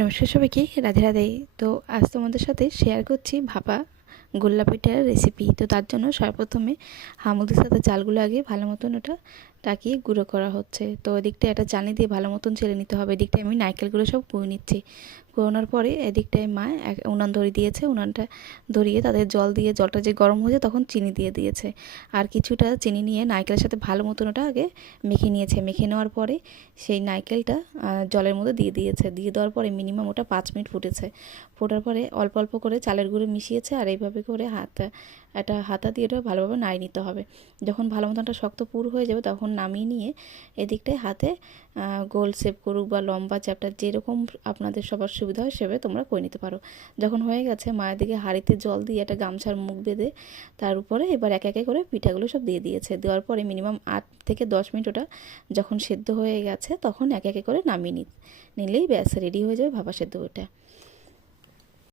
নমস্কার সবাইকে, রাধে রাধে। তো আজ তোমাদের সাথে শেয়ার করছি ভাপা গোল্লা পিঠার রেসিপি। তো তার জন্য সর্বপ্রথমে হামুদের সাথে চালগুলো আগে ভালো মতন ওটা টাকিয়ে গুঁড়ো করা হচ্ছে। তো এদিকটা একটা চালনি দিয়ে ভালো মতন ছেড়ে নিতে হবে। এদিকটায় আমি নারকেলগুলো সব কুড়ে নিচ্ছি। কুড়োনোর পরে এদিকটায় মা উনান ধরিয়ে দিয়েছে। উনানটা ধরিয়ে তাদের জল দিয়ে, জলটা যে গরম হয়েছে তখন চিনি দিয়ে দিয়েছে। আর কিছুটা চিনি নিয়ে নারকেলের সাথে ভালো মতন ওটা আগে মেখে নিয়েছে। মেখে নেওয়ার পরে সেই নারকেলটা জলের মধ্যে দিয়ে দিয়েছে। দিয়ে দেওয়ার পরে মিনিমাম ওটা 5 মিনিট ফুটেছে। ফোটার পরে অল্প অল্প করে চালের গুঁড়ো মিশিয়েছে। আর এইভাবে করে একটা হাতা দিয়ে ওটা ভালোভাবে নাড়িয়ে নিতে হবে। যখন ভালো মতন একটা শক্ত পুর হয়ে যাবে তখন নামিয়ে নিয়ে এদিকটায় হাতে গোল শেপ করুক বা লম্বা চ্যাপ্টা যেরকম আপনাদের সবার সুবিধা হয় সেভাবে তোমরা করে নিতে পারো। যখন হয়ে গেছে মায়ের দিকে হাঁড়িতে জল দিয়ে একটা গামছার মুখ বেঁধে তার উপরে এবার একে একে করে পিঠাগুলো সব দিয়ে দিয়েছে। দেওয়ার পরে মিনিমাম 8 থেকে 10 মিনিট ওটা যখন সেদ্ধ হয়ে গেছে তখন একে একে করে নামিয়ে নিলেই ব্যাস রেডি হয়ে যাবে ভাপা সেদ্ধ ওটা।